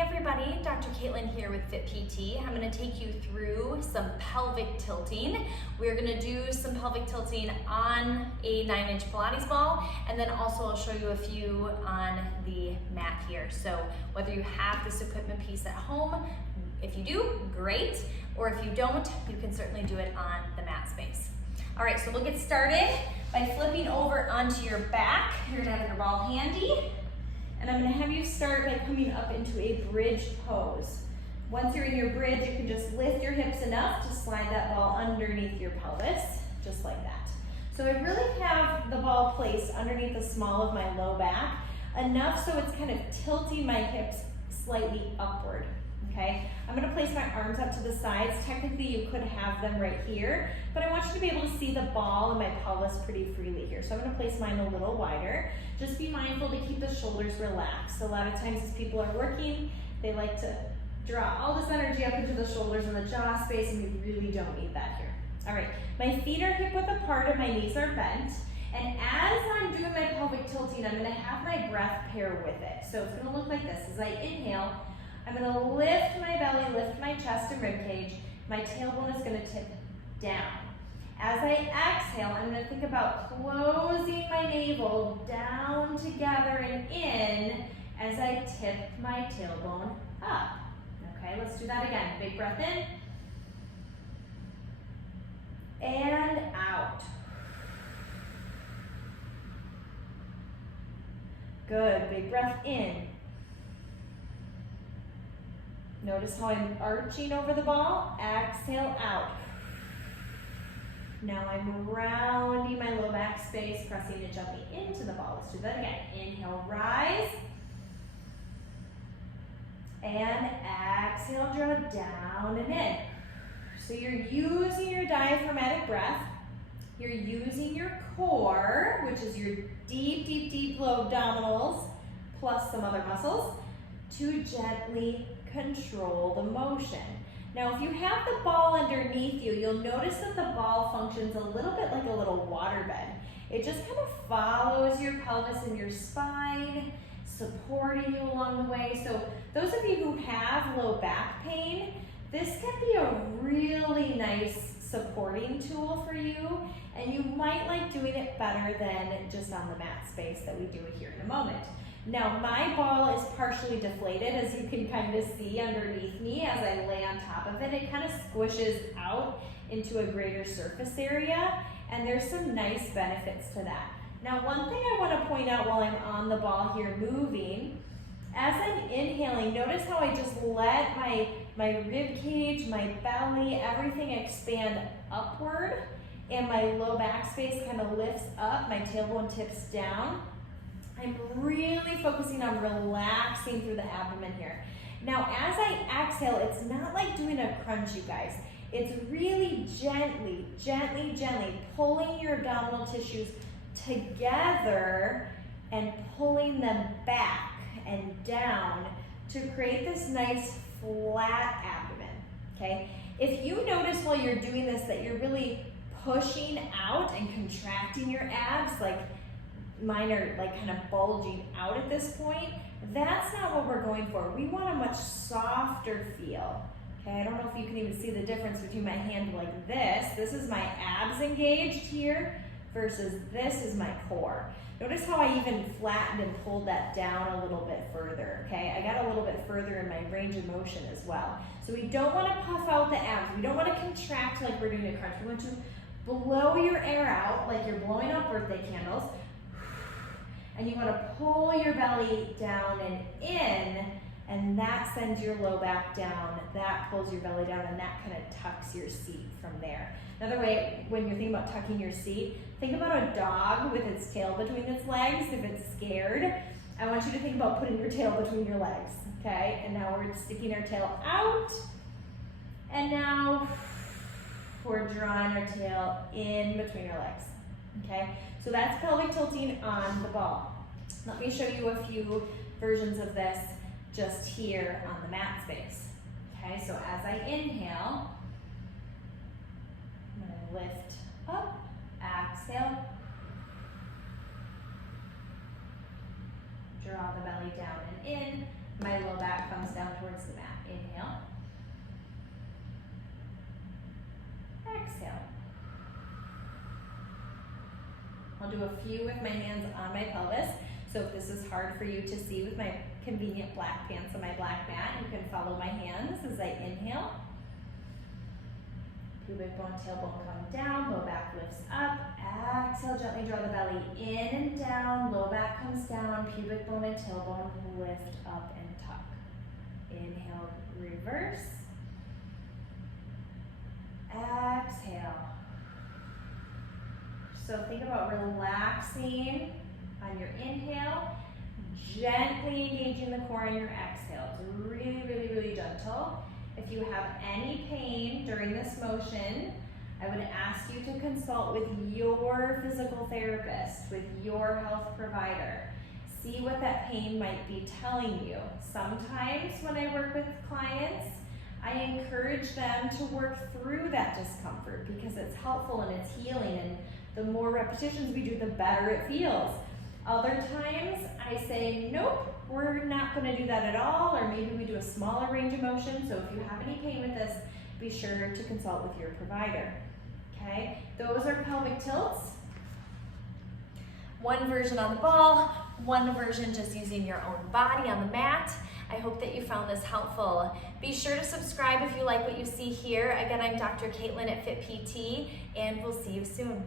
Hey everybody, Dr. Kaitlin here with Fit PT. I'm going to take you through some pelvic tilting. We're going to do some pelvic tilting on a 9-inch Pilates ball, and then also I'll show you a few on the mat here. So whether you have this equipment piece at home, if you do, great, or if you don't, you can certainly do it on the mat space. All right, so we'll get started by flipping over onto your back. You're going to have your ball handy. And I'm going to have you start by coming up into a bridge pose. Once you're in your bridge, you can just lift your hips enough to slide that ball underneath your pelvis, just like that. So I really have the ball placed underneath the small of my low back, enough so it's kind of tilting my hips slightly upward, okay? I'm going to place my arms up to the sides. Technically, you could have them right here, but I want you to be able to see the ball and my pelvis pretty freely here. So I'm going to place mine a little wider. Just be mindful to keep the shoulders relaxed. A lot of times as people are working, they like to draw all this energy up into the shoulders and the jaw space, and we really don't need that here. All right, my feet are hip width apart and my knees are bent. And as I'm doing my pelvic tilting, I'm going to have my breath pair with it. So it's going to look like this. As I inhale, I'm going to lift my belly, lift my chest and rib cage. My tailbone is going to tip down. As I exhale, I'm going to think about closing my navel down together and in as I tip my tailbone up. Okay, let's do that again. Big breath in and out. Good, big breath in. Notice how I'm arching over the ball. Exhale out. Now I'm rounding my low back space, pressing and jumping into the ball. Let's do that again. Inhale, rise. And exhale, draw down and in. So you're using your diaphragmatic breath. You're using your core, which is your deep, deep, deep low abdominals, plus some other muscles, to gently control the motion. Now, if you have the ball underneath you, you'll notice that the ball functions a little bit like a little waterbed. It just kind of follows your pelvis and your spine, supporting you along the way. So those of you who have low back pain, this can be a really nice supporting tool for you, and you might like doing it better than just on the mat space that we do here in a moment. Now, my ball is partially deflated, as you can kind of see underneath me as I lay on top of it. It kind of squishes out into a greater surface area, and there's some nice benefits to that. Now, one thing I want to point out while I'm on the ball here moving, as I'm inhaling, notice how I just let my rib cage, my belly, everything expand upward, and my low back space kind of lifts up, my tailbone tips down. I'm really focusing on relaxing through the abdomen here. Now, as I exhale, it's not like doing a crunch, you guys. It's really gently, gently, gently pulling your abdominal tissues together and pulling them back and down to create this nice flat abdomen, okay? If you notice while you're doing this that you're really pushing out and contracting your abs, like mine are like kind of bulging out at this point, that's not what we're going for. We want a much softer feel. Okay, I don't know if you can even see the difference between my hand like this. This is my abs engaged here versus this is my core. Notice how I even flattened and pulled that down a little bit further, okay? I got a little bit further in my range of motion as well. So we don't want to puff out the abs. We don't want to contract like we're doing a crunch. We want to blow your air out like you're blowing out birthday candles. And you want to pull your belly down and in, and that sends your low back down, that pulls your belly down, and that kind of tucks your seat from there. Another way, when you're thinking about tucking your seat, think about a dog with its tail between its legs. If it's scared, I want you to think about putting your tail between your legs, okay? And now we're sticking our tail out, and now we're drawing our tail in between our legs, okay? So that's pelvic tilting on the ball. Let me show you a few versions of this just here on the mat space. Okay, so as I inhale, I'm going to lift up, exhale, draw the belly down and in, my low back comes down. down towards the mat. Inhale. Exhale. I'll do a few with my hands on my pelvis. So if this is hard for you to see with my convenient black pants on my black mat, you can follow my hands as I inhale. Pubic bone, tailbone come down, low back lifts up. Exhale, gently draw the belly in and down, low back comes down, pubic bone and tailbone lift up and tuck. Inhale, reverse. Exhale. So think about relaxing on your inhale, gently engaging the core on your exhale. It's really, really, really gentle. If you have any pain during this motion, I would ask you to consult with your physical therapist, with your health provider. See what that pain might be telling you. Sometimes when I work with clients, I encourage them to work through that discomfort because it's helpful and it's healing, and the more repetitions we do, the better it feels. Other times I say, nope, we're not going to do that at all, or maybe we do a smaller range of motion. So if you have any pain with this, be sure to consult with your provider. Okay, those are pelvic tilts. One version on the ball, one version just using your own body on the mat. I hope that you found this helpful. Be sure to subscribe if you like what you see here. Again, I'm Dr. Kaitlin at Fit PT, and we'll see you soon.